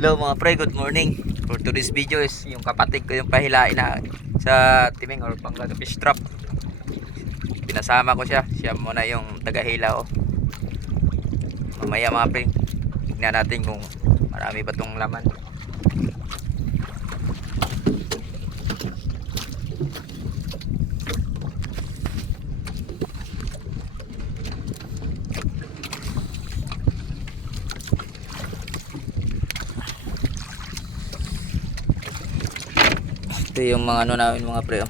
Hello mga pre, good morning. For today's video is yung kapatid ko yung pahilain na sa timing or panggaga fish trap. Pinasama ko siya, siya muna yung tagahila oh. Mamaya mga pre, tignan natin kung marami ba tong laman. Ito yung mga ano namin mga pre oh.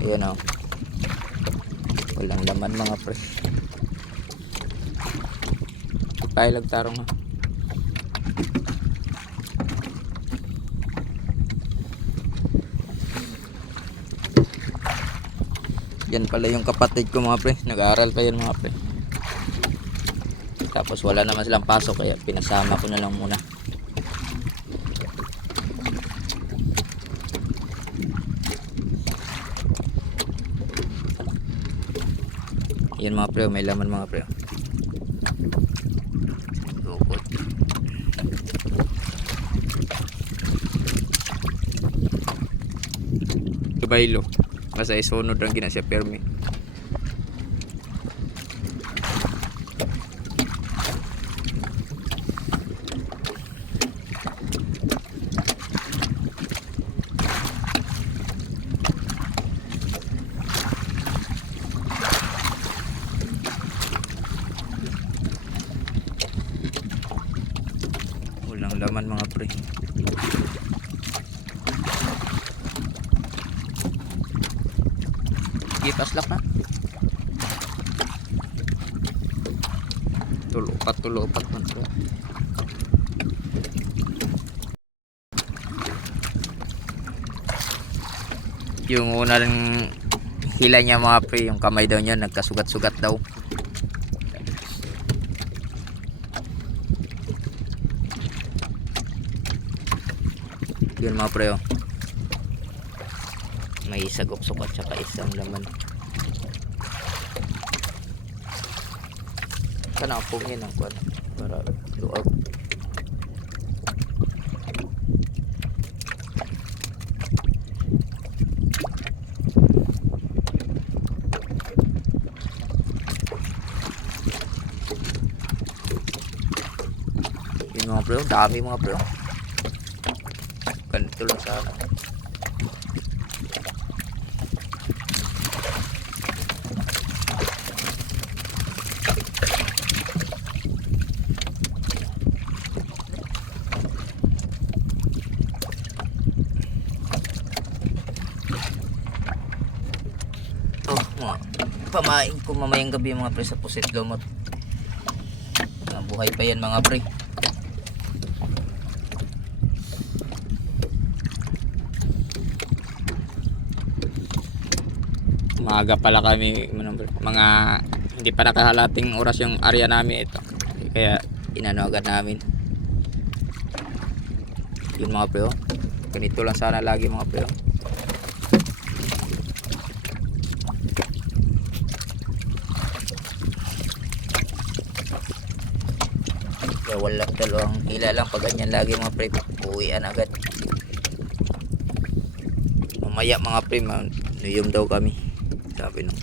Ayan oh. Walang laman mga pre. Pailag tarong oh. Yan pala yung kapatid ko mga pre. Nag-aaral pa yan mga pre. Tapos wala naman silang pasok kaya pinasama ko na lang muna. Yan mga pre, may laman mga pre. Lukot. Kabaylo. Basta isunod lang gina siya permi. Walang laman mga pre. Paslak na. Tulopat man pre. Yung una lang hila niya mga pre, yung kamay daw niya nagkasugat-sugat daw. Yun mga pre oh. May sagok-suk at saka isang laman. Kanapong yun ang kwan para luag. Yun mga pre, dami mga pre. Ganito lang sana. Pamain ko mamayang gabi mga pre sa Pusit Lumot. Buhay pa yan mga pre. Maaga pala kami mga hindi pa nakahalating oras yung area namin ito. Kaya inano agad namin. Yun mga pre oh. Ganito lang sana lagi mga pre oh. Wala, dalawang hila lang pag ganyan lagi mga pre, uwian agad. Mamaya mga pre, nuyom daw kami, sabi nung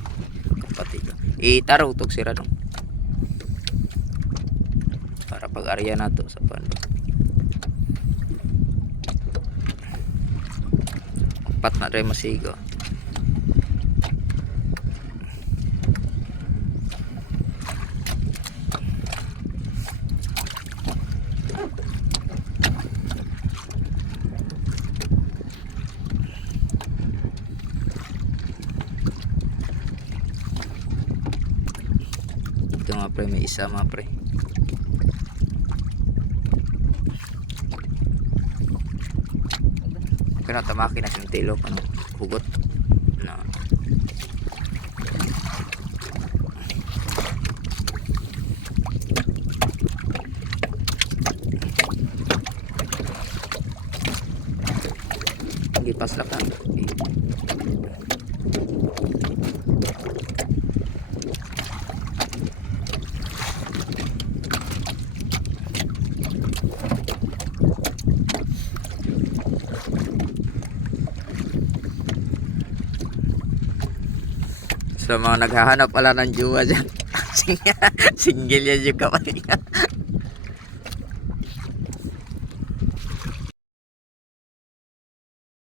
kapatid ko. Itaraw tog sira nung para pag area nato sa pano. Apat na rin masigo. Ito mga pre, may isa mga pre. Kaya tamaki na siyang tilok, ano, hugot na. Gipas lang ka. Sa mga naghahanap pala ng jowa dyan. Single yan yung kapatid.